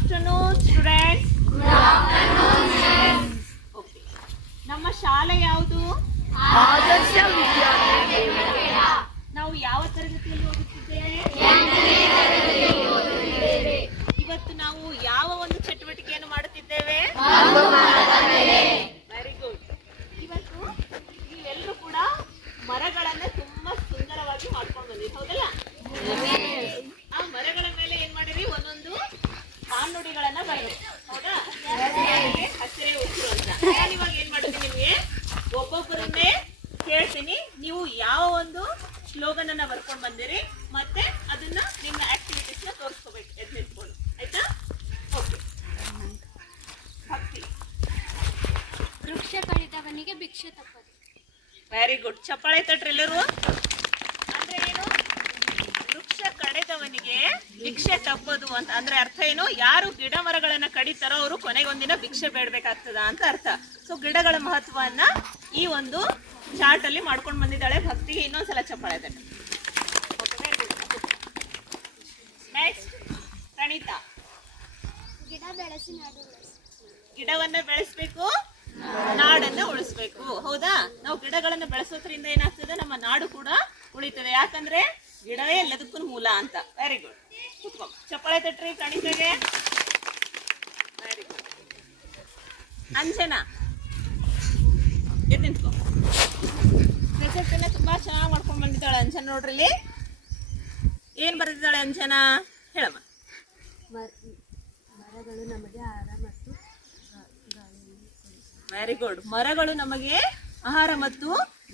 Afternoon students okay ನಮ್ಮ ಶಾಲೆ ಯಾವುದು? ನಾವು ಯಾವ ತರಗತಿಯಲ್ಲಿ ಓದುತ್ತಿದ್ದೇವೆ? ಇವತ್ತು ನಾವು ಯಾವ ಒಂದು ಚಟುವಟಿಕೆಯನ್ನು ಮಾಡುತ್ತಿದ್ದೇವೆ ವೆರಿ ಗುಡ್ ಇವತ್ತು ನೀವೆಲ್ಲರೂ ಕೂಡ ಮರಗಳನ್ನ ತುಂಬಾ ಸುಂದರವಾಗಿ ಮಾಡ್ಕೊಂಡು ಬಂದಿರಿ ಹೌದಲ್ಲ ಆ ಮರಗಳ ಮೇಲೆ ಏನ್ ಮಾಡಿರಿ ಒಂದೊಂದು ನಾಣ್ಣುಡಿಗಳನ್ನ ಬರಬೇಕು ಹೌದಾ ಹಸಿರೇ ಉಸಿರು ಅಂತ ನಾನು ಇವಾಗ ಏನ್ ಮಾಡ್ತೀನಿ ನಿಮ್ಗೆ ಒಬ್ಬೊಬ್ಬರನ್ನೇ ಹೇಳ್ತೀನಿ ನೀವು ಯಾವ ಒಂದು ಸ್ಲೋಗನ್ ಅನ್ನ ಬರ್ಕೊಂಡು ಬಂದಿರಿ ಮತ್ತೆ ಅದನ್ನ ನಿಮ್ಮ ಆಕ್ಟಿವಿಟೀಸ್ನ ತೋರಿಸ್ಕೋಬೇಕು ಎದ್ ನಿಂತ್ಕೊಂಡು ಆಯ್ತಾ ಓಕೆ ಭಕ್ತಿ ವೃಕ್ಷ ಕಡಿದವನಿಗೆ ಭಿಕ್ಷೆ ತಪ್ಪದು ವೆರಿ ಗುಡ್ ಚಪ್ಪಾಳೆ ತಟ್ರಿ ಎಲ್ಲರೂ ಅಂದ್ರೆ ಏನು ವೃಕ್ಷ ಕಡೆದವನಿಗೆ ಭಿಕ್ಷೆ ತಪ್ಪದು ಅಂತ ಅಂದ್ರೆ ಅರ್ಥ ಏನು ಯಾರು ಗಿಡ ಮರಗಳನ್ನ ಕಡಿತಾರೋ ಅವರು ಕೊನೆಗೊಂದಿನ ಭಿಕ್ಷೆ ಬೇಡಬೇಕಾಗ್ತದ ಅಂತ ಅರ್ಥ. ಸೊ ಗಿಡಗಳ ಮಹತ್ವವನ್ನ ಈ ಒಂದು ಚಾರ್ಟ್ ಅಲ್ಲಿ ಮಾಡ್ಕೊಂಡು ಬಂದಿದ್ದಾಳೆ ಭಕ್ತಿಗೆ ಇನ್ನೊಂದ್ಸಲ ಚಪ್ಪಾಳೆ ನೆಕ್ಸ್ಟ್ ಪ್ರಣೀತಾ. ಗಿಡ ಬೆಳೆಸಿ ಗಿಡವನ್ನ ಬೆಳೆಸ್ಬೇಕು ನಾಡನ್ನ ಉಳಿಸ್ಬೇಕು. ಹೌದಾ? ನಾವು ಗಿಡಗಳನ್ನ ಬೆಳೆಸೋದ್ರಿಂದ ಏನಾಗ್ತದೆ? ನಮ್ಮ ನಾಡು ಕೂಡ ಉಳಿತದೆ. ಯಾಕಂದ್ರೆ ಗಿಡವೇ ಎಲ್ಲದಕ್ಕೂ ಮೂಲ ಅಂತ. ವೆರಿ ಗುಡ್ ಕುತ್ಕೊ ಚಪ್ಪಾಳೆ ತಟ್ರಿ ಕಣಿತೆಗೆ ವೆರಿ ಗುಡ್ ಅಂಜನಾ. ಎದ್ದು ನಿಂತ್ಕೊ. ತುಂಬಾ ಚೆನ್ನಾಗಿ ಮಾಡ್ಕೊಂಡು ಬಂದಿದ್ದಾಳೆ ಅಂಜನ ನೋಡ್ರಿ ಇಲ್ಲಿ. ಏನ್ ಬರ್ತಿದ್ದಾಳೆ ಅಂಜನಾ? ಹೇಳಮ್ಮ. ಮರಗಳು ನಮಗೆ ಆಹಾರ ಮತ್ತು ವೆರಿ ಗುಡ್ ಮರಗಳು ನಮಗೆ ಆಹಾರ ಮತ್ತು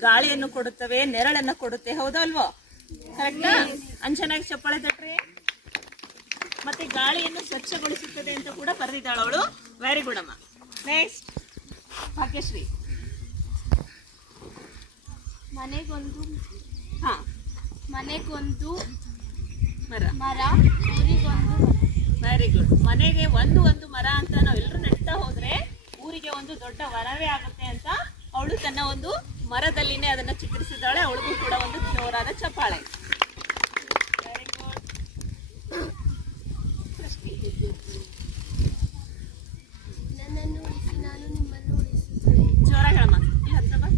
ಗಾಳಿಯನ್ನು ಕೊಡುತ್ತವೆ ನೆರಳನ್ನು ಕೊಡುತ್ತೆ. ಹೌದಲ್ವೋ? ಕರೆಕ್ಟ್ ಅಂಚನಾಗಿ ಚಪ್ಪಾಳೆ ತಟ್ರಿ. ಮತ್ತೆ ಗಾಳಿಯನ್ನು ಸ್ವಚ್ಛಗೊಳಿಸುತ್ತದೆ ಅಂತ ಕೂಡ ಬರೆದಿದ್ದಾಳು ಅವಳು. ವೆರಿ ಗುಡ್ ಅಮ್ಮ. ನೆಕ್ಸ್ಟ್ ಭಾಗ್ಯಶ್ರೀ. ಮನೆಗೊಂದು ಹಾ. ಮನೆಗೊಂದು ಮರ. ಮರ ಊರಿಗೊಂದು ವೆರಿ ಗುಡ್ ಮನೆಗೆ ಒಂದು ಒಂದು ಮರ ಅಂತ ನಾವೆಲ್ಲರೂ ನೆಡ್ತಾ ಹೋದ್ರೆ ಊರಿಗೆ ಒಂದು ದೊಡ್ಡ ವರವೇ ಆಗುತ್ತೆ ಅಂತ ಅವಳು ತನ್ನ ಒಂದು ಮರದಲ್ಲಿನೇ ಅದನ್ನ ಚಿತ್ರಿಸಿದ್ದಾಳೆ. ಅವಳಿಗೂ ಕೂಡ ಒಂದು ಜೋರಾದ ಚಪ್ಪಾಳೆ ವೆರಿ ಗುಡ್ ನನ್ನನ್ನು ಉಳಿಸಿ ನಾನು ನಿಮ್ಮನ್ನು ಉಳಿಸುತ್ತೇನೆ ಜೋರಾಗಿ ಹೇಳಮ್ಮ ಇಲ್ಲಿ ಹತ್ರ ಬಾ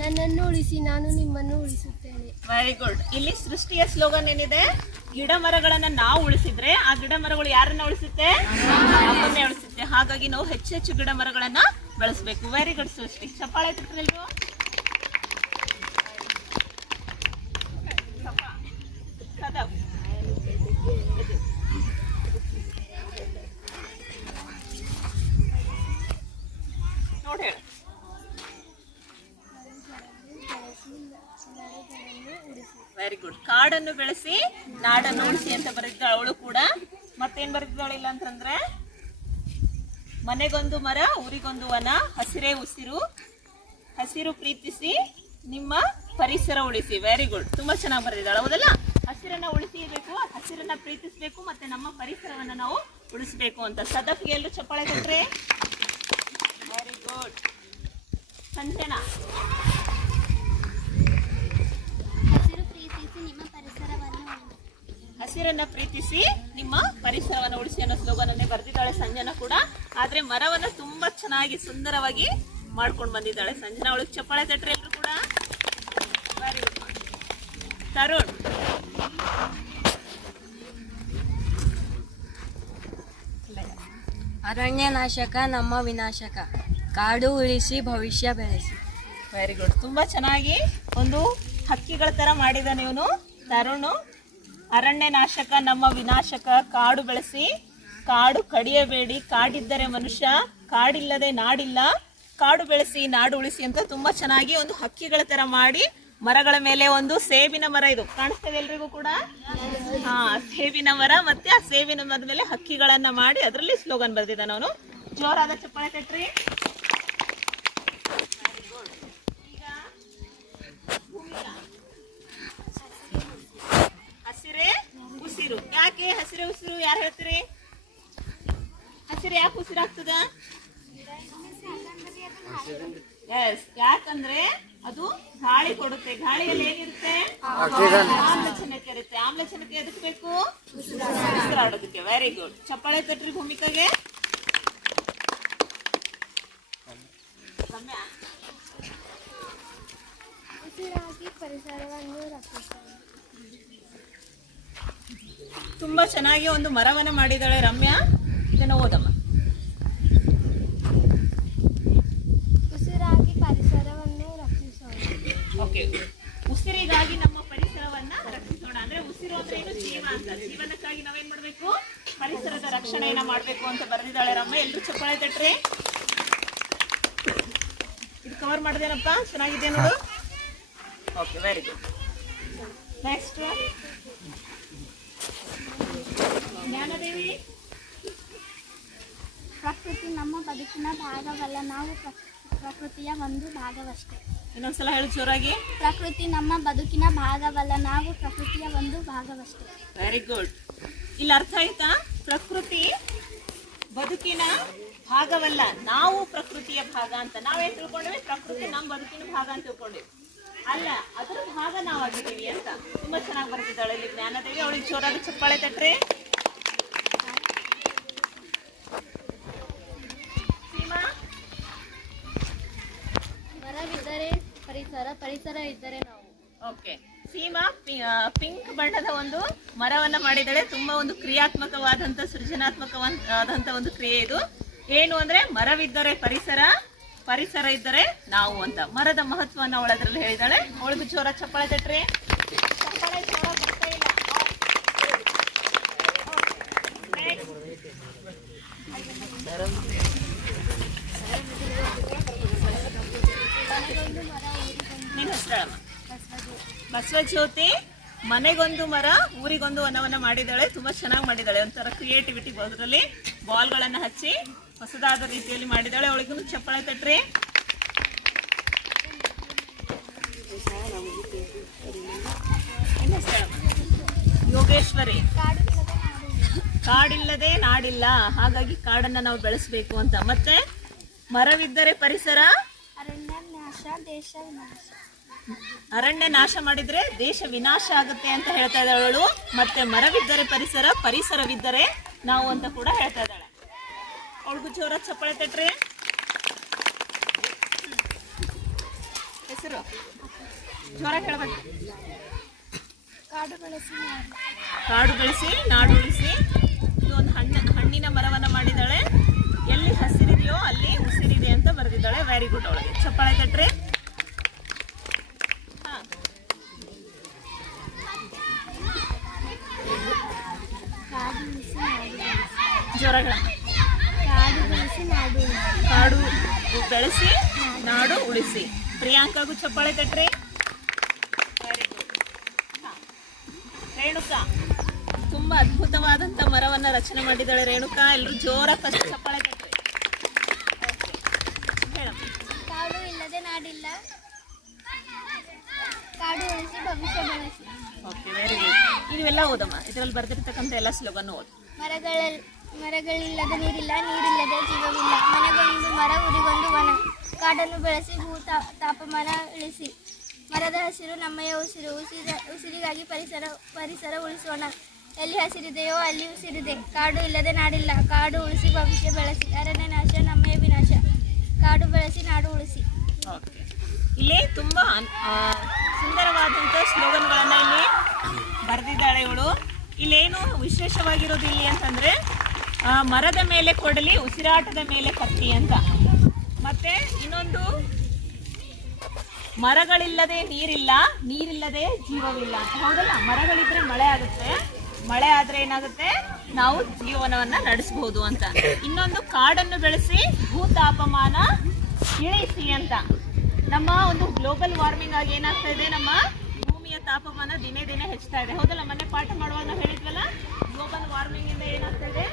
ನನ್ನನ್ನು ಉಳಿಸಿ ನಾನು ನಿಮ್ಮನ್ನು ಉಳಿಸುತ್ತೇನೆ. ವೆರಿ ಗುಡ್ ಇಲ್ಲಿ ಸೃಷ್ಟಿಯ ಸ್ಲೋಗನ್ ಏನಿದೆ? ಗಿಡ ಮರಗಳನ್ನ ನಾವು ಉಳಿಸಿದ್ರೆ ಆ ಗಿಡ ಮರಗಳು ಯಾರನ್ನ ಉಳಿಸುತ್ತೆ? ಉಳಿಸುತ್ತೆ. ಹಾಗಾಗಿ ನಾವು ಹೆಚ್ಚು ಹೆಚ್ಚು ಗಿಡ ಮರಗಳನ್ನ ಬೆಳೆಸಬೇಕು. ವೆರಿ ಗುಡ್ ಸೃಷ್ಟಿ. ಚಪ್ಪಾಳೆ ತಟ್ಟರಲ್ವ ನೋಡಿ ಹೇಳು ವೆರಿ ಗುಡ್ ಕಾಡನ್ನು ಬೆಳೆಸಿ ನಾಡನ್ನು ಉಳಿಸಿ ಅಂತ ಬರೆದಿದ್ದಾಳೆ ಅವಳು ಕೂಡ. ಮತ್ತೇನ್ ಬರೆದಿದ್ದಾಳೆ ಇಲ್ಲ ಅಂತಂದ್ರೆ, ಮನೆಗೊಂದು ಮರ, ಊರಿಗೊಂದು ವನ, ಹಸಿರೇ ಉಸಿರು. ಹಸಿರು ಪ್ರೀತಿಸಿ ನಿಮ್ಮ ಪರಿಸರ ಉಳಿಸಿ. ವೆರಿ ಗುಡ್ ತುಂಬಾ ಚೆನ್ನಾಗಿ ಬರೆದಿದ್ದಾಳೆ. ಹೌದಲ್ಲ? ಹಸಿರನ್ನ ಉಳಿಸಬೇಕು, ಹಸಿರನ್ನ ಪ್ರೀತಿಸಬೇಕು, ಮತ್ತೆ ನಮ್ಮ ಪರಿಸರವನ್ನ ನಾವು ಉಳಿಸಬೇಕು ಅಂತ. ಸದಫ್ಗೆ ಎಲ್ಲರೂ ಚಪ್ಪಾಳೆ ಕೊಟ್ರೆ ವೆರಿ ಗುಡ್ ಸಂಜನಾ. ಹಸಿರು ಪ್ರೀತಿಸಿ ನಿಮ್ಮ. ಹಸಿರನ್ನ ಪ್ರೀತಿಸಿ ನಿಮ್ಮ ಪರಿಸರವನ್ನು ಉಳಿಸಿ ಅನ್ನೋ ಸ್ಲೋಗನ್ ಅನ್ನೇ ಬರ್ದಿದ್ದಾಳೆ ಸಂಜನಾ ಕೂಡ. ಆದ್ರೆ ಮರವನ್ನ ತುಂಬಾ ಚೆನ್ನಾಗಿ ಸುಂದರವಾಗಿ ಮಾಡ್ಕೊಂಡು ಬಂದಿದ್ದಾಳೆ ಸಂಜನಾ. ಅವಳಿಗೆ ಚಪ್ಪಾಳೆ ತಟ್ರಿ ಎಲ್ರು ಕೂಡ? ತರುಣ್. ಅರಣ್ಯ ಅರಣ್ಯನಾಶಕ ನಮ್ಮ ವಿನಾಶಕ. ಕಾಡು ಉಳಿಸಿ ಭವಿಷ್ಯ ಬೆಳೆಸಿ. ವೆರಿ ಗುಡ್ ತುಂಬಾ ಚೆನ್ನಾಗಿ ಒಂದು ಹಕ್ಕಿಗಳ ತರ ಮಾಡಿದಾನೆ ಇವನು. ತರುಣು. ಅರಣ್ಯ ನಾಶಕ ನಮ್ಮ ವಿನಾಶಕ, ಕಾಡು ಬೆಳೆಸಿ, ಕಾಡು ಕಡಿಯಬೇಡಿ. ಕಾಡಿದ್ದರೆ ಮನುಷ್ಯ, ಕಾಡಿಲ್ಲದೆ ನಾಡಿಲ್ಲ. ಕಾಡು ಬೆಳೆಸಿ, ನಾಡು ಉಳಿಸಿ ಅಂತ ತುಂಬಾ ಚೆನ್ನಾಗಿ ಒಂದು ಹಕ್ಕಿಗಳ ತರ ಮಾಡಿ ಮರಗಳ ಮೇಲೆ ಒಂದು ಸೇಬಿನ ಮರ ಇದು ಕಾಣಿಸ್ತದೆ ಎಲ್ರಿಗೂ ಕೂಡ? ಹಾ, ಸೇಬಿನ ಮರ ಮತ್ತೆ ಆ ಸೇಬಿನ ಮರದ ಮೇಲೆ ಹಕ್ಕಿಗಳನ್ನ ಮಾಡಿ ಅದರಲ್ಲಿ ಸ್ಲೋಗನ್ ಬರೆದಿದ್ದಾನೆ ಅವನು. ಜೋರಾದ ಚಪ್ಪಾಳೆ ತಟ್ರಿ ಈಗ ಭೂಮಿಕಾ. ಹಸಿರೇ ಉಸಿರು ಯಾಕೆ ಹಸಿರು ಉಸಿರು ಯಾರು ಹೇಳ್ತೀರಿ? ಹಸಿರು ಯಾಕೆ ಉಸಿರಾಗ್ತದ ಎಸ್ ಯಾಕಂದ್ರೆ ಅದು ಗಾಳಿ ಕೊಡುತ್ತೆ. ಗಾಳಿಯಲ್ಲಿ ಏನಿರುತ್ತೆ ಆಮ್ಲಜನಕ ಇರುತ್ತೆ. ಆಮ್ಲಜನಕ ಎದಕ್ಕೆ ಬೇಕು? ಉಸಿರಾಡೋದಕ್ಕೆ. ವೆರಿ ಗುಡ್ ಚಪ್ಪಾಳೆ ತಟ್ರಿ ಭೂಮಿಕಾಗೆ. ಉಸಿರಾಗಿ ಪರಿಸರವನ್ನು ರಕ್ಷಿಸೋಣ. ತುಂಬಾ ಚೆನ್ನಾಗಿ ಒಂದು ಮರವನ್ನು ಮಾಡಿದಾಳೆ ರಮ್ಯಾ. ಇದನ್ನ ಓದಮ್ಮ. ಉಸಿರಾಗಿ ಪರಿಸರವನ್ನೇ ರಕ್ಷಿಸೋಣ. ಓಕೆ ಉಸಿರಿಗಾಗಿ ನಮ್ಮ ಪರಿಸರವನ್ನ ರಕ್ಷಿಸೋಣ. ಅಂದ್ರೆ ಉಸಿರು ಅಂದ್ರೆ ಏನು? ಜೀವ ಅಂತ. ಜೀವನಕ್ಕಾಗಿ ನಾವೇನ್ ಮಾಡ್ಬೇಕು? ಪರಿಸರದ ರಕ್ಷಣೆಯನ್ನ ಮಾಡ್ಬೇಕು ಅಂತ ಬರೆದಿದ್ದಾಳೆ ರಮ್ಮ ಎಲ್ರು ಚಪ್ಪಾಳೆ ತಟ್ರಿ. ಇದು ಕವರ್ ಮಾಡಿದೇನಪ್ಪ? ಚೆನ್ನಾಗಿದೆ ನೋಡು. Okay very good next Jnanadevi. ಪ್ರಕೃತಿ ನಮ್ಮ ಬದುಕಿನ ಭಾಗವಲ್ಲ ನಾವು ಪ್ರಕೃತಿಯ ಒಂದು ಭಾಗವಷ್ಟೇ. ಇನ್ನೊಂದ್ಸಲ ಹೇಳಿ ಜೋರಾಗಿ. ಪ್ರಕೃತಿ ನಮ್ಮ ಬದುಕಿನ ಭಾಗವಲ್ಲ ನಾವು ಪ್ರಕೃತಿಯ ಒಂದು ಭಾಗವಷ್ಟೇ. ವೆರಿ ಗುಡ್ ಇಲ್ಲಿ ಅರ್ಥ ಆಯ್ತಾ? ಪ್ರಕೃತಿ ಬದುಕಿನ ಭಾಗವಲ್ಲ ನಾವು ಪ್ರಕೃತಿಯ ಭಾಗ ಅಂತ. ನಾವೇನ್ ತಿಳ್ಕೊಂಡ್ವಿ? ಪ್ರಕೃತಿ ನಮ್ಮ ಬದುಕಿನ ಭಾಗ ಅಂತ ತಿಳ್ಕೊಂಡ್ವಿ. ಅಲ್ಲ ಅದರ ಭಾಗ ನಾವಾಗಿದ್ದೀವಿ ಅಂತ. ತುಂಬಾ ಚೆನ್ನಾಗಿ ಬರ್ತಿದ್ದಾಳೆ ಇಲ್ಲಿ ಜ್ಞಾನದೇವಿ. ಅವಳಿಗೆ ಜೋರಾಗಿ ಚಪ್ಪಾಳೆ ತಟ್ರಿ. ಮರವಿದ್ದರೆ ಪರಿಸರ ಪರಿಸರ ಇದ್ದರೆ ನಾವು. ಓಕೆ. ಸೀಮಾ ಪಿಂಕ್ ಬಣ್ಣದ ಒಂದು ಮರವನ್ನ ಮಾಡಿದಳೆ ತುಂಬಾ ಒಂದು ಕ್ರಿಯಾತ್ಮಕವಾದಂತ ಸೃಜನಾತ್ಮಕವಾದಂತ ಒಂದು ಕ್ರಿಯೆ ಇದು. ಏನು ಅಂದ್ರೆ ಮರವಿದ್ದರೆ ಪರಿಸರ ಪರಿಸರ ಇದ್ದರೆ ನಾವು ಅಂತ. ಮರದ ಮಹತ್ವನ ಅವಳದ್ರಲ್ಲಿ ಹೇಳಿದಾಳೆ ಅವಳಿಗೆ ಜೋರ ಚಪ್ಪಾಳೆ ತಟ್ರಿ. ಬಸವಜ್ಯೋತಿ ಮನೆಗೊಂದು ಮರ, ಊರಿಗೊಂದು ವನವನ್ನ ಮಾಡಿದಾಳೆ ತುಂಬಾ ಚೆನ್ನಾಗಿ ಮಾಡಿದಾಳೆ ಒಂಥರ ಕ್ರಿಯೇಟಿವಿಟಿ ಅದರಲ್ಲಿ ಬಾಲ್ಗಳನ್ನ ಹಚ್ಚಿ ಹೊಸದಾದ ರೀತಿಯಲ್ಲಿ ಮಾಡಿದಾಳೆ ಅವಳಿಗೂ ಚಪ್ಪಾಳೆ ತಟ್ರಿ? ಯೋಗೇಶ್ವರಿ. ಕಾಡಿಲ್ಲದೆ ನಾಡಿಲ್ಲ. ಹಾಗಾಗಿ ಕಾಡನ್ನ ನಾವು ಬೆಳೆಸಬೇಕು ಅಂತ. ಮತ್ತೆ ಮರವಿದ್ದರೆ ಪರಿಸರ? ಅರಣ್ಯ ನಾಶ ಮಾಡಿದ್ರೆ ದೇಶ ವಿನಾಶ ಆಗುತ್ತೆ ಅಂತ ಹೇಳ್ತಾ ಇದ್ದಾಳು ಮತ್ತೆ ಮರವಿದ್ದರೆ ಪರಿಸರ, ಪರಿಸರವಿದ್ದರೆ ನಾವು ಅಂತ ಕೂಡ ಹೇಳ್ತಾ ಇದ್ದಾಳೆ. ಅವಳಿಗೂ ಜೋರ ಚಪ್ಪಾಳೆ ತಟ್ರಿ. ಹೆಸರು? ಜೋರ ಹೇಳ್ಬೇಕು ಕಾಡು ಬೆಳೆಸಿ. ಕಾಡು ಬೆಳೆಸಿ ನಾಡು ಉಳಿಸಿ. ಇದು ಒಂದು ಹಣ್ಣ, ಹಣ್ಣಿನ ಮರವನ್ನು ಮಾಡಿದ್ದಾಳೆ. ಎಲ್ಲಿ ಹಸಿರಿದೆಯೋ ಅಲ್ಲಿ ಉಸಿರಿದೆ ಅಂತ ಬರೆದಿದ್ದಾಳೆ. ವೆರಿ ಗುಡ್ ಅವಳಿಗೆ. ಚಪ್ಪಾಳೆ ತಟ್ರಿ. ಹಾ. ಕಾಡು ನಾಡು ಬೆಳೆಸಿ. ನಾಡು ಉಳಿಸಿ. ಪ್ರಿಯಾಂಕಾಗೂ ಚಪ್ಪಾಳೆ ಕಟ್ರಿ. ವೆರಿ ಗುಡ್ ರೇಣುಕಾ ತುಂಬಾ ಅದ್ಭುತವಾದಂತ ಮರವನ್ನು ರಚನೆ ಮಾಡಿದ್ದಾಳೆ ರೇಣುಕಾ. ಎಲ್ಲರೂ ಜೋರಾಗಿ ಫಸ್ಟ್ ಚಪ್ಪಾಳೆ ಕಟ್ರಿ. ಕಾಡು ಇಲ್ಲದೆ ನಾಡಿಲ್ಲ. ಕಾಡು ಉಳಿಸಿ ಭವಿಷ್ಯ ಬೆಳೆಸಿ. ಓಕೆ ವೆರಿ ಗುಡ್ ಇವೆಲ್ಲ ಓದಮ್ಮ. ಇದರಲ್ಲಿ ಬರ್ದಿರ್ತಕ್ಕಂಥ ಎಲ್ಲ ಸ್ಲೋಗನ್ ಓದು. ಮರಗಳಲ್ಲಿ ಮರಗಳಿಲ್ಲದೆ ನೀರಿಲ್ಲ, ನೀರಿಲ್ಲದೆ ಜೀವವಿಲ್ಲ. ಮನೆಗೊಂದು ಮರ ಊರಿಗೊಂದು ವನ. ಕಾಡನ್ನು ಬೆಳೆಸಿ ಹೂ ತಾಪಮಾನ ಇಳಿಸಿ. ಮರದ ಹಸಿರು, ನಮ್ಮಯ ಉಸಿರು. ಉಸಿರ, ಉಸಿರಿಗಾಗಿ ಪರಿಸರ ಪರಿಸರ ಉಳಿಸೋಣ. ಎಲ್ಲಿ ಹಸಿರಿದೆಯೋ ಅಲ್ಲಿ ಉಸಿರಿದೆ. ಕಾಡು ಇಲ್ಲದೆ ನಾಡಿಲ್ಲ. ಕಾಡು ಉಳಿಸಿ ಭವಿಷ್ಯ ಬೆಳೆಸಿ. ಅರಣ್ಯ ನಾಶ, ನಮ್ಮಯ ವಿನಾಶ. ಕಾಡು ಬೆಳೆಸಿ, ನಾಡು ಉಳಿಸಿ. ಇಲ್ಲಿ ತುಂಬ ಸುಂದರವಾದಂಥ ಸ್ಲೋಗನ್ಗಳನ್ನು ಇಲ್ಲಿ ಬರೆದಿದ್ದಾಳೆ ಇವಳು. ಇಲ್ಲೇನು ವಿಶೇಷವಾಗಿರೋದು ಇಲ್ಲಿ ಅಂತಂದ್ರೆ ಮರದ ಮೇಲೆ ಕೊಡಲಿ, ಉಸಿರಾಟದ ಮೇಲೆ ಕತ್ತಿ ಅಂತ. ಮತ್ತೆ ಇನ್ನೊಂದು, ಮರಗಳಿಲ್ಲದೆ ನೀರಿಲ್ಲ, ನೀರಿಲ್ಲದೆ ಜೀವವಿಲ್ಲ ಹೌದಲ್ಲ? ಮರಗಳಿದ್ರೆ ಮಳೆ ಆಗುತ್ತೆ. ಮಳೆ ಆದ್ರೆ ಏನಾಗುತ್ತೆ? ನಾವು ಜೀವನವನ್ನ ನಡೆಸಬಹುದು ಅಂತ. ಇನ್ನೊಂದು ಕಾಡನ್ನು ಬೆಳೆಸಿ ಭೂ ತಾಪಮಾನ ಇಳಿಸಿ ಅಂತ. ನಮ್ಮ ಒಂದು ಗ್ಲೋಬಲ್ ವಾರ್ಮಿಂಗ್ ಆಗಿ ಏನಾಗ್ತಾ ಇದೆ? ನಮ್ಮ ಭೂಮಿಯ ತಾಪಮಾನ ದಿನೇ ದಿನೇ ಹೆಚ್ಚುತ್ತಾ ಇದೆ. ಹೌದಲ್ಲ? ಮೊನ್ನೆ ಪಾಠ ಮಾಡುವಾಗ ಹೇಳಿದ್ವಲ್ಲ, ಗ್ಲೋಬಲ್ ವಾರ್ಮಿಂಗ್ ಇಂದ ಏನಾಗ್ತಾ ಇದೆ?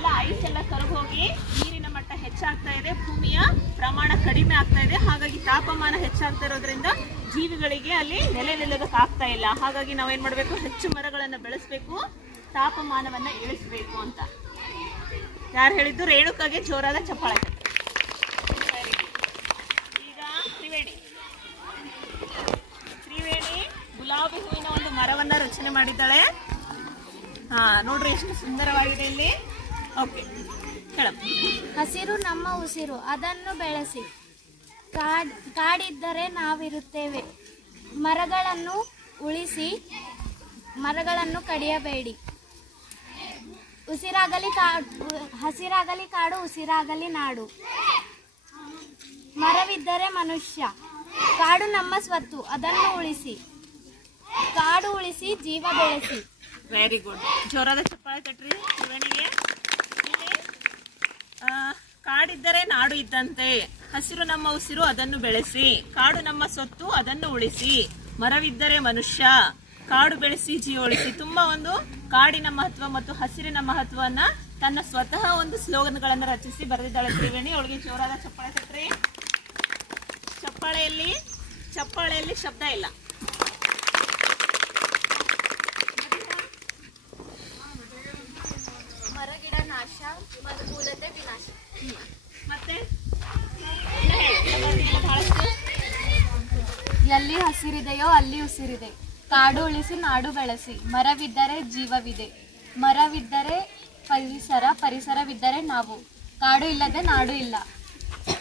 ಎಲ್ಲ ಐಸ್ ಎಲ್ಲ ಕರಗೋಗಿ ನೀರಿನ ಮಟ್ಟ ಹೆಚ್ಚಾಗ್ತಾ ಇದೆ, ಭೂಮಿಯ ಪ್ರಮಾಣ ಕಡಿಮೆ ಆಗ್ತಾ ಇದೆ. ಹಾಗಾಗಿ ತಾಪಮಾನ ಹೆಚ್ಚಾಗ್ತಾ ಇರೋದ್ರಿಂದ ಜೀವಿಗಳಿಗೆ ಅಲ್ಲಿ ನೆಲೆ ನಿಲ್ಲೋದಕ್ಕಾಗ್ತಾ ಇಲ್ಲ. ಹಾಗಾಗಿ ನಾವು ನಾವೇನು ಮಾಡಬೇಕು? ಹೆಚ್ಚು ಮರಗಳನ್ನು ಬೆಳೆಸಬೇಕು, ತಾಪಮಾನವನ್ನ ಇಳಿಸ್ಬೇಕು ಅಂತ. ಯಾರು ಹೇಳಿದ್ದು? ರೇಣುಕಾಗೆ ಜೋರಾದ ಚಪ್ಪಾಳೆ ಈಗ ತ್ರಿವೇಣಿ. ತ್ರಿವೇಣಿ ಗುಲಾಬಿ ಹೂವಿನ ಒಂದು ಮರವನ್ನ ರಚನೆ ಮಾಡಿದ್ದಾಳೆ. ಹಾ, ನೋಡ್ರಿ ಎಷ್ಟು ಸುಂದರವಾಗಿದೆ ಇಲ್ಲಿ. ಓಕೆ ಹಸಿರು ನಮ್ಮ ಉಸಿರು ಅದನ್ನು ಬೆಳೆಸಿ. ಕಾಡ್ ಕಾಡಿದ್ದರೆ ನಾವಿರುತ್ತೇವೆ. ಮರಗಳನ್ನು ಉಳಿಸಿ ಮರಗಳನ್ನು ಕಡಿಯಬೇಡಿ. ಉಸಿರಾಗಲಿ ಕಾಡು ಹಸಿರಾಗಲಿ ಕಾಡು ಉಸಿರಾಗಲಿ ನಾಡು. ಮರವಿದ್ದರೆ ಮನುಷ್ಯ. ಕಾಡು ನಮ್ಮ ಸ್ವತ್ತು ಅದನ್ನು ಉಳಿಸಿ. ಕಾಡು ಉಳಿಸಿ ಜೀವ ಬೆಳೆಸಿ. ವೆರಿ ಗುಡ್ ಜೋರಾದ ಚಪ್ಪಾಳೆ ತಟ್ರಿ ತ್ರಿವೇಣಿಗೆ ಇಲ್ಲಿ, ಆ, ಕಾಡಿದ್ದರೆ ನಾಡು ಇದ್ದಂತೆ. ಹಸಿರು ನಮ್ಮ ಉಸಿರು ಅದನ್ನು ಬೆಳೆಸಿ. ಕಾಡು ನಮ್ಮ ಸೊತ್ತು ಅದನ್ನು ಉಳಿಸಿ. ಮರವಿದ್ದರೆ ಮನುಷ್ಯ. ಕಾಡು ಬೆಳೆಸಿ ಜೀವ ಉಳಿಸಿ. ತುಂಬಾ ಒಂದು ಕಾಡಿನ ಮಹತ್ವ ಮತ್ತು ಹಸಿರಿನ ಮಹತ್ವವನ್ನ ತನ್ನ ಸ್ವತಃ ಒಂದು ಸ್ಲೋಗನ್ಗಳನ್ನು ರಚಿಸಿ ಬರೆದಿದ್ದಾಳೆ ತ್ರಿವೇಣಿ. ಅವಳಿಗೆ ಜೋರಾದ ಚಪ್ಪಾಳೆ ತಟ್ರಿ ಚಪ್ಪಾಳೆಯಲ್ಲಿ ಚಪ್ಪಾಳೆಯಲ್ಲಿ ಶಬ್ದ ಇಲ್ಲ ಮರಗಿಡ ನಾಶ ಮರುಮೂಲತೆ ವಿನಾಶ ಮತ್ತೆ ಇನ್ನ ಹೇಳು, ಇನ್ನ ಬರ್ದಿಲ್ಲ ಬಹಳಷ್ಟು. ಎಲ್ಲಿ ಹಸಿರಿದೆಯೋ ಅಲ್ಲಿ ಉಸಿರಿದೆ. ಕಾಡು ಉಳಿಸಿ, ನಾಡು ಬೆಳೆಸಿ. ಮರವಿದ್ದರೆ ಜೀವವಿದೆ. ಮರವಿದ್ದರೆ ಪರಿಸರ, ಪರಿಸರವಿದ್ದರೆ ನಾವು. ಕಾಡು ಇಲ್ಲದೆ ನಾಡು ಇಲ್ಲ.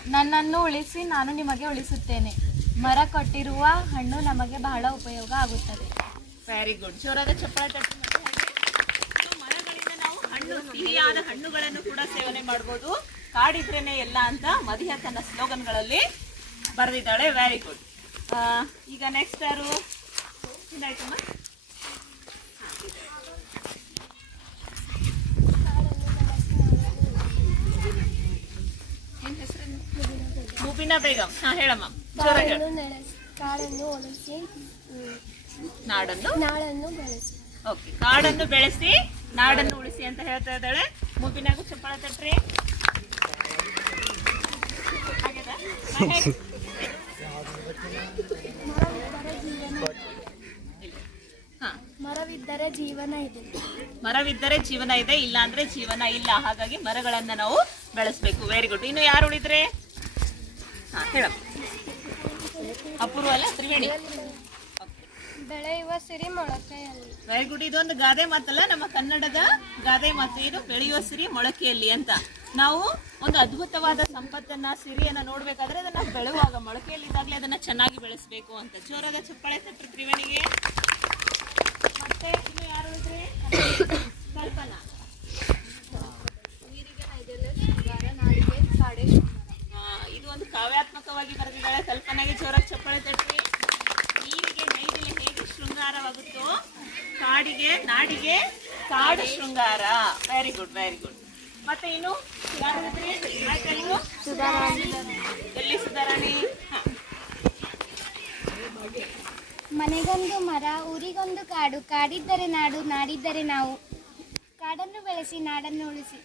ನನ್ನನ್ನು ಉಳಿಸಿ ನಾನು ನಿಮಗೆ ಉಳಿಸುತ್ತೇನೆ. ಮರ ಕೊಟ್ಟಿರುವ ಹಣ್ಣು ನಮಗೆ ಬಹಳ ಉಪಯೋಗ ಆಗುತ್ತದೆ. ವೆರಿ ಗುಡ್ ಜೋರಾದ ಚಪ್ಪಾಳೆ. ಮರಗಳಿಂದ ನಾವು ಹಣ್ಣು, ಸಿಹಿಯಾದ ಹಣ್ಣುಗಳನ್ನು ಕೂಡ ಸೇವನೆ ಮಾಡ್ಬೋದು. ಕಾಡಿದ್ರೇನೆ ಎಲ್ಲ ಅಂತ ಮದಿಯ ತನ್ನ ಸ್ಲೋಗನ್ಗಳಲ್ಲಿ ಬರೆದಿದ್ದಾಳೆ. ವೆರಿ ಗುಡ್ ಈಗ ನೆಕ್ಸ್ಟ್ ಯಾರು? ಇದಾಯ್ತಮ್ಮ? ಮುಬಿನಾ ಬೇಗಂ. ಹಾ ಹೇಳಮ್ಮ. ಕಾಡನ್ನು ನಾಡನ್ನು ಬೆಳೆಸಿ. ಓಕೆ. ಕಾಡನ್ನು ಬೆಳೆಸಿ ನಾಡನ್ನು ಉಳಿಸಿ ಅಂತ ಹೇಳ್ತಾ ಇದ್ದಾಳೆ. ಮುಬಿನಾಗು ಚಪ್ಪಳ ತಟ್ರಿ. ಮರವಿದ್ದರೆ ಜೀವನ ಇದೆ. ಮರವಿದ್ದರೆ ಜೀವನ ಇದೆ ಇಲ್ಲ ಅಂದ್ರೆ ಜೀವನ ಇಲ್ಲ. ಹಾಗಾಗಿ ಮರಗಳನ್ನ ನಾವು ಬೆಳೆಸ್ಬೇಕು. ವೆರಿ ಗುಡ್ ಇನ್ನು ಯಾರು ಉಳಿದ್ರೆ? ಹಾ ಅಪೂರ್ವ ಅಲ್ಲ ತ್ರಿವೇಣಿ ಬೆಳೆಯುವ ಸಿರಿ ಮೊಳಕೆಯಲ್ಲಿ ವೆರಿ ಗುಡ್ ಇದೊಂದು ಗಾದೆ ಮಾತಲ್ಲ ನಮ್ಮ ಕನ್ನಡದ ಗಾದೆ ಮಾತು. ಇದು ಬೆಳೆಯುವ ಸಿರಿ ಮೊಳಕೆಯಲ್ಲಿ ಅಂತ. ನಾವು ಒಂದು ಅದ್ಭುತವಾದ ಸಂಪತ್ತನ್ನ ಸಿರಿಯನ್ನ ನೋಡ್ಬೇಕಾದ್ರೆ ಅದನ್ನ ಬೆಳೆಯುವಾಗ ಮೊಳಕೆಯಲ್ಲಿದ್ದಾಗಲೇ ಅದನ್ನ ಚೆನ್ನಾಗಿ ಬೆಳೆಸಬೇಕು ಅಂತ. ಜೋರಾದ ಚುಪ್ಪಳೆ ತಟ್ರಿ ತ್ರಿವೇಣಿಗೆ. ಮತ್ತೆ ಇನ್ನು ಯಾರು ಕಲ್ಪನಾ. ಇದು ಒಂದು ಕಾವ್ಯಾತ್ಮಕವಾಗಿ ಬರೆದಿದ್ದಾಳೆ ಕಲ್ಪನಾಗೆ ಜೋರಾಗಿ ಚಪ್ಪಾಳೆ ತಟ್ಟಿ ನೀರಿಗೆ, ನೈದಿಲೆ ಹೇಗೆ ಶೃಂಗಾರವಾಗುತ್ತೋ, ಕಾಡಿಗೆ, ನಾಡಿಗೆ ಕಾಡು ಶೃಂಗಾರ. ವೆರಿ ಗುಡ್ ವೆರಿ ಗುಡ್ ಮತ್ತೆ ಇನ್ನು ಎಲ್ಲಿ ಸುಧಾರಾಣಿ? ಮನೆಗೊಂದು ಮರ ಊರಿಗೊಂದು ಕಾಡು ಕಾಡಿದ್ದರೆ ನಾಡು ನಾಡಿದ್ದರೆ ನಾವು. ಕಾಡನ್ನು ಬೆಳೆಸಿ ನಾಡನ್ನು ಉಳಿಸಿ.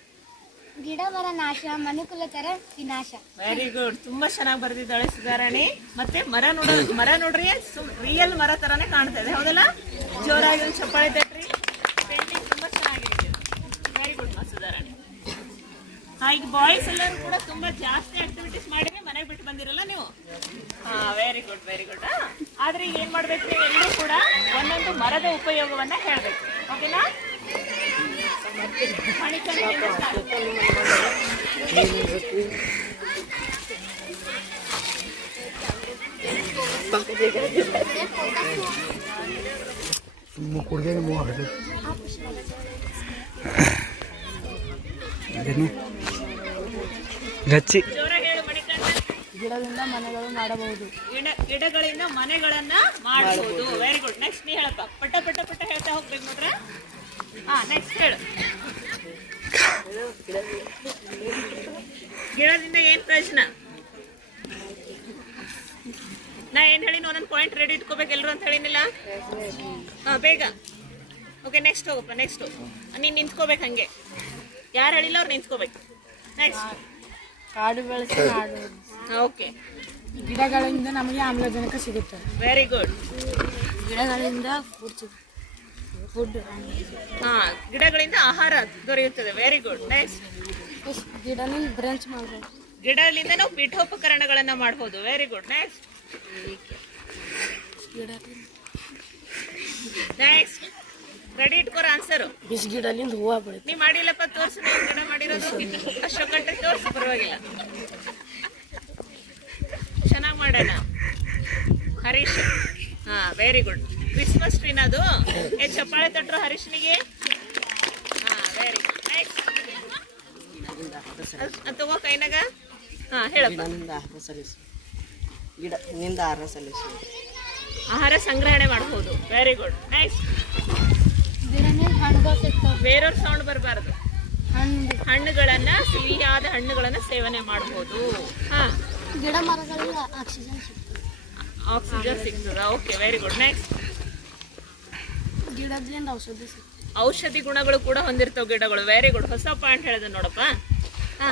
ಗಿಡ ಮರ ನಾಶ ಮನುಕುಲ ತರ ವಿನಾಶ. ವೆರಿ ಗುಡ್ ತುಂಬಾ ಚೆನ್ನಾಗಿ ಬರೆದಿದ್ದಾಳೆ ಸುಧಾರಾಣಿ. ಮತ್ತೆ ಮರ ನೋಡ ಮರ ನೋಡ್ರಿ ರಿಯಲ್ ಮರ ತರಾನೇ ಕಾಣ್ತಾ ಇದೆ. ಹೌದಲ್ಲ? ಜೋರಾಗಿ ಒಂದು ಚಪ್ಪಾಳೆ ತಟ್ರಿ ಪೇಂಟಿಂಗ್ ತುಂಬಾ ಚೆನ್ನಾಗಿದೆ ವೆರಿ ಗುಡ್ ಮಾ ಸುಧಾರಾಣಿ ಹಾ ಈಗ ಬಾಯ್ಸ್ ಎಲ್ಲರೂ ಕೂಡ ತುಂಬಾ ಜಾಸ್ತಿ ಆಕ್ಟಿವಿಟೀಸ್ ಮಾಡಿದ್ರೆ ಮನೆಗೆ ಬಿಟ್ಟು ಬಂದಿರಲ್ಲ ನೀವು? ಹಾ ವೆರಿ ಗುಡ್ ವೆರಿ ಗುಡ್ ಆದ್ರೆ ಈಗ ಏನ್ ಮಾಡ್ಬೇಕು ನೀವು ಎಲ್ಲರೂ ಕೂಡ ಒಂದೊಂದು ಮರದ ಉಪಯೋಗವನ್ನ ಹೇಳ್ಬೇಕು. ಓಕೆನಾ ಮಣಿಕಂಠದಿಂದ start. ಕುಡ್ದೇನೆ ಮೂವ ಅದೇನು? ಗಚ್ಚಿ. ಗಿಡದಿಂದ ಮನೆಗಳು ಮಾಡಬಹುದು. ಗಿಡ ಗಿಡಗಳಿಂದ ಮನೆಗಳನ್ನ ಮಾಡಬಹುದು. ವೆರಿ ಗುಡ್ ನೆಕ್ಸ್ಟ್ ನೀ ಹೇಳಪ್ಪ. ಪಟ್ಟ ಪಟ್ಟ ಪಟ್ಟ ಹೇಳ್ತಾ ಹೋಗ್ಬೇಕು ನೋಡ್ರ ಹಾ ನೆಕ್ಸ್ಟ್ ಹೇಳು. ಗಿಡದಿಂದ ಏನ್ ಪ್ರಯೋಜನ ನಾ ಏನ್ ಹೇಳಿ ಒಂದೊಂದು ಪಾಯಿಂಟ್ ರೆಡಿ ಇಟ್ಕೋಬೇಕು ಎಲ್ರು ಅಂತ ಹೇಳಿನಿಲ್ಲ? ಹಾ ಬೇಗ. ಓಕೆ ನೆಕ್ಸ್ಟ್ ಹೋಗಪ್ಪ ನೆಕ್ಸ್ಟ್ ನೀನ್ ನಿಂತ್ಕೋಬೇಕು ಹಂಗೆ. ಯಾರು ಹೇಳಿಲ್ಲ ಅವ್ರು ನಿಂತ್ಕೋಬೇಕು. ನೆಕ್ಸ್ಟ್ ಕಾಡು ಬೆಳೆಸಿ ನಾಡು ಓಕೆ ಗಿಡಗಳಿಂದ ನಮಗೆ ಆಮ್ಲಜನಕ ಸಿಗುತ್ತೆ. ವೆರಿ ಗುಡ್ ಗಿಡಗಳಿಂದ ಫುಡ್ ಫುಡ್ ಹಾ ಗಿಡಗಳಿಂದ ಆಹಾರ ದೊರೆಯುತ್ತದೆ. ವೆರಿ ಗುಡ್ ನೆಕ್ಸ್ಟ್ ಗಿಡನಿಂದ ಬ್ರಾಂಚ್ ಮಾಡ್ಬೋದು. ಗಿಡದಿಂದ ನಾವು ಪೀಠೋಪಕರಣಗಳನ್ನ ಮಾಡಬಹುದು ವೆರಿ ಗುಡ್ ನೆಕ್ಸ್ಟ್ ಗಿಡ ನೆಕ್ಸ್ಟ್ ರೆಡಿ ಇಟ್ಕೋರ ಆನ್ಸರು ಬಿಸ್ ಗಿಡಲಿಂದ ಹೂವು ಬೆಳಿತು ನೀ ಮಾಡಿಲ್ಲಪ್ಪ ತೋರ್ಸು ನೀವು ಗಿಡ ಮಾಡಿರೋದು. ಅಶೋಕಟ್ಟೆ ತೋರ್ಸು ಪರವಾಗಿಲ್ಲ. ಚೆನ್ನಾಗಿ ಮಾಡೋಣ. ಹರೀಶ್ ಹಾ ವೆರಿ ಗುಡ್ ಕ್ರಿಸ್ಮಸ್ ಟ್ರೀನ್ ಅದು ಏ ಚಪ್ಪಾಳೆ ತಟ್ರು ಹರೀಶ್ನಿಗೆ? ಹಾ ವೆರಿ ಗುಡ್ ನೆಕ್ಸ್ಟ್ ತಗೋ ಕೈನಾಗ. ಹಾ ಹೇಳಪ್ಪ ಗಿಡನಿಂದ ಆಹಾರ ಸಲ್ಲಿಸು. ಗಿಡನಿಂದ ಆಹಾರ ಸಲ್ಲಿಸು. ಆಹಾರ ಸಂಗ್ರಹಣೆ ಮಾಡಬಹುದು ವೆರಿ ಗುಡ್ ನೆಕ್ಸ್ಟ್ ಗಿಡನೇ ಹಣ್ಣುಗಳು ಸಿಗ್ತಾವೆ ಬೇರೆಯವ್ರ ಸೌಂಡ್ ಬರಬಾರ್ದು. ಹಣ್ಣು. ಹಣ್ಣುಗಳನ್ನ ಸಿಹಿಯಾದ ಹಣ್ಣುಗಳನ್ನ ಸೇವನೆ ಮಾಡಬಹುದು ಹಾ. ಗಿಡ ಮರಗಳಿಂದ ಆಕ್ಸಿಜನ್ ಸಿಗ್ತದೆ. ಆಕ್ಸಿಜನ್ ಸಿಗ್ತದ. ಓಕೆ ವೆರಿ ಗುಡ್ ನೆಕ್ಸ್ಟ್ ಗಿಡದಿಂದ ಔಷಧಿ ಔಷಧಿ ಗುಣಗಳು ಕೂಡ ಹೊಂದಿರ್ತಾವ ಗಿಡಗಳು. ವೆರಿ ಗುಡ್ ಹೊಸ ಪಾಯಿಂಟ್ ಹೇಳಿದೆ ನೋಡಪ್ಪ. ಹಾ.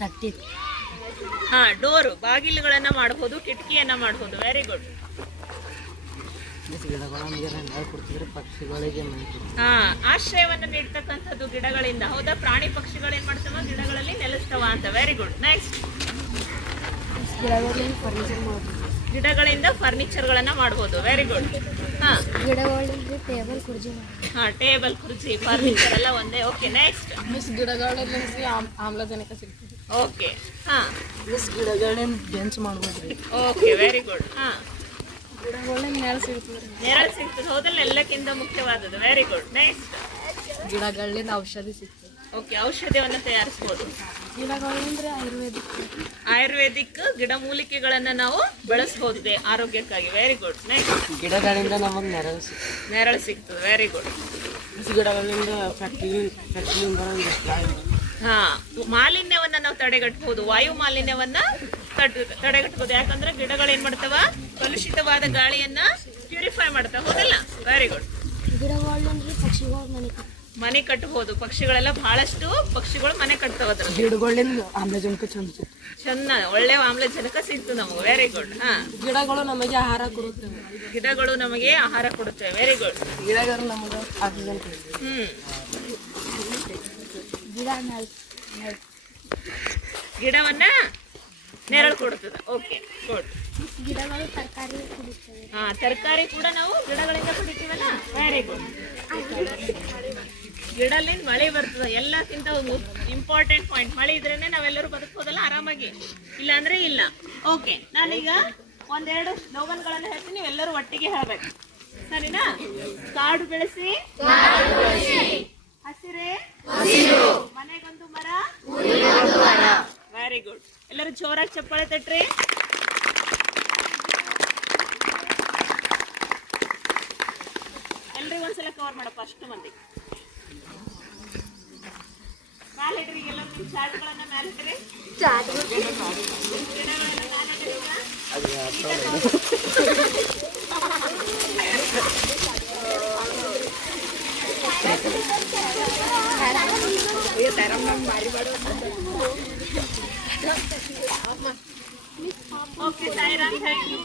ತಟ್ಟಿ ಹಾ ಡೋರು. ಬಾಗಿಲುಗಳನ್ನ ಮಾಡಬಹುದು ಕಿಟಕಿಯನ್ನ ಮಾಡಬಹುದು ವೆರಿ ಗುಡ್ ಗಿಡಗಳು ಕೊಡ್ತಿದ್ರೆ ಪಕ್ಷಿಗಳಿಗೆ ಆಶ್ರಯವನ್ನ ನೀಡ್ತಕ್ಕಂಥದ್ದು ಗಿಡಗಳಿಂದ ಹೌದಾ? ಪ್ರಾಣಿ ಪಕ್ಷಿಗಳು ಏನ್ ಮಾಡ್ತಾವ? ಗಿಡಗಳಲ್ಲಿ ನೆಲೆಸ್ತವ ಅಂತ. ವೆರಿ ಗುಡ್ ನೆಕ್ಸ್ಟ್ ಗಿಡಗಳಿಂದ ಫರ್ನಿಚರ್ ಮಾಡ್ಬೋದು. ಗಿಡಗಳಿಂದ ಫರ್ನಿಚರ್ಗಳನ್ನ ವೆರಿ ಗುಡ್ ಹಾ. ಗಿಡಗಳಿಂದ ಟೇಬಲ್ ಹಾ ಟೇಬಲ್ ಕುರ್ಚಿ ಫರ್ನಿಚರ್ ಎಲ್ಲ ಒಂದೇ. ಓಕೆ ನೆಕ್ಸ್ಟ್ ಮಿಸ್ ಗಿಡಗಳಿಂದ ಆಮ್ಲಜನಕ ಸಿಗ್ತದೆ. ಓಕೆ ಹಾ. ಮಿಸ್ ಗಿಡಗಳಿಂದ ಬೆಂಚ್ ಮಾಡಬಹುದು ಓಕೆ ವೆರಿ ಗುಡ್ ಹಾ. ಗಿಡಗಳಿಂದ ನೆರಳು ಸಿಗ್ತದೆ ನೆರಳು ಸಿಗ್ತದೆ. ಹೌದಲ್ಲ ಎಲ್ಲಕ್ಕಿಂತ ಮುಖ್ಯವಾದದ್ದು. ವೆರಿ ಗುಡ್ ನೆಕ್ಸ್ಟ್ ಗಿಡಗಳಿಂದ ಔಷಧಿ ಸಿಗ್ತದೆ. ಓಕೆ ಔಷಧಿಯನ್ನು ತಯಾರಿಸ್ಬೋದು. ಆಯುರ್ವೇದಿಕ್. ಆಯುರ್ವೇದಿಕ್ ಗಿಡಮೂಲಿಕೆಗಳನ್ನ ನಾವು ಬಳಸ್ಬೋದು. ಆರೋಗ್ಯಕ್ಕಾಗಿ. ವೆರಿ ಗುಡ್ ನೆಕ್ಸ್ಟ್ ಗಿಡಗಳಿಂದ ನಮಗೆ ನೆರಳು ಸಿಗ್ತದೆ. ನೆರಳು ಸಿಗ್ತದೆ. ವೆರಿ ಗುಡ್ ಗಿಡಗಳಿಂದ ಫ್ಯಾಕ್ಟ್ರಿ ಹಾ ಮಾಲಿನ್ಯವನ್ನ ನಾವು ತಡೆಗಟ್ಟಬಹುದು ವಾಯು ಮಾಲಿನ್ಯವನ್ನ ತಡೆಗಟ್ಟಬಹುದು. ಯಾಕಂದ್ರೆ ಗಿಡಗಳು ಏನ್ ಮಾಡ್ತಾವ? ಕಲುಷಿತವಾದ ಗಾಳಿಯನ್ನ ಪ್ಯೂರಿಫೈ ಮಾಡ್ತಾವ. ಹೌದಲ್ಲ? ವೆರಿ ಗುಡ್ ಮನೆ ಕಟ್ಟಬಹುದು. ಪಕ್ಷಿಗಳೆಲ್ಲ ಬಹಳಷ್ಟು ಪಕ್ಷಿಗಳು ಮನೆ ಕಟ್ತಾವ ಗಿಡಗಳಿಂದ ಆಮ್ಲಜನಕ ಚಂದ ಚೆನ್ನ ಒಳ್ಳೆ ಆಮ್ಲಜನಕ ಸಿಗ್ತು ನಮಗೆ. ವೆರಿ ಗುಡ್ ಹಾ. ಗಿಡಗಳು ನಮಗೆ ಆಹಾರ ಕೊಡುತ್ತವೆ. ಗಿಡಗಳು ನಮಗೆ ಆಹಾರ ಕೊಡುತ್ತವೆ. ವೆರಿ ಗುಡ್ ಗಿಡಗಳು ನಮಗೆ ಆಕ್ಸಿಜನ್ ಹ್ಮ್. ಗಿಡ ಗಿಡವನ್ನ ನೆರಳು ಕೊಡುತ್ತದೆ ಓಕೆ ಗುಡ್ ಗಿಡಗಳು ತರಕಾರಿ ಹಾ ತರಕಾರಿ ಕೂಡ ನಾವು ಗಿಡಗಳಿಂದ ಕುಡಿತೀವಲ್ಲ? ವೆರಿ ಗುಡ್ ಗಿಡಲಿಂದ ಮಳೆ ಬರ್ತದೆ. ಎಲ್ಲಕ್ಕಿಂತ ಇಂಪಾರ್ಟೆಂಟ್ ಪಾಯಿಂಟ್ ಮಳೆ ಇದ್ರೇನೆ ನಾವೆಲ್ಲರೂ ಬದುಕೋದಲ್ಲ ಆರಾಮಾಗಿ? ಇಲ್ಲ ಅಂದ್ರೆ ಇಲ್ಲ. ಓಕೆ ನಾನೀಗ ಒಂದೆರಡು ಸ್ಲೋಗನ್ಗಳನ್ನು ಹೇಳ್ತೀನಿ. ನೀವೆಲ್ಲರೂ ಒಟ್ಟಿಗೆ ಹೇಳ್ಬೇಕು. ಸರಿನಾ? ಕಾಡು ಬೆಳೆಸಿ. ಹಸಿರೇ. ಮನೆಗೊಂದು ಮರ. ವೆರಿ ಗುಡ್ ಎಲ್ಲರೂ ಜೋರಾಗಿ ಚಪ್ಪಾಳೆ ತಟ್ರಿ ಎಲ್ರಿಗೂ ಒಂದ್ಸಲ ಕವರ್ ಮಾಡಪ್ಪ, ಅಷ್ಟು ಮಂದಿ. ಮ್ಯಾಲೆ ಇಡ್ರಿ ಎಲ್ಲ ನಿಮ್ಮ ಚಾರ್ಟ್ಗಳನ್ನ ಮ್ಯಾಲೆ ಇಡ್ರಿ. ಗಿಡಗಳನ್ನ ಮ್ಯಾಲೆ ಇಡ್ರಿ ಈಗ. Okay Sairam thank you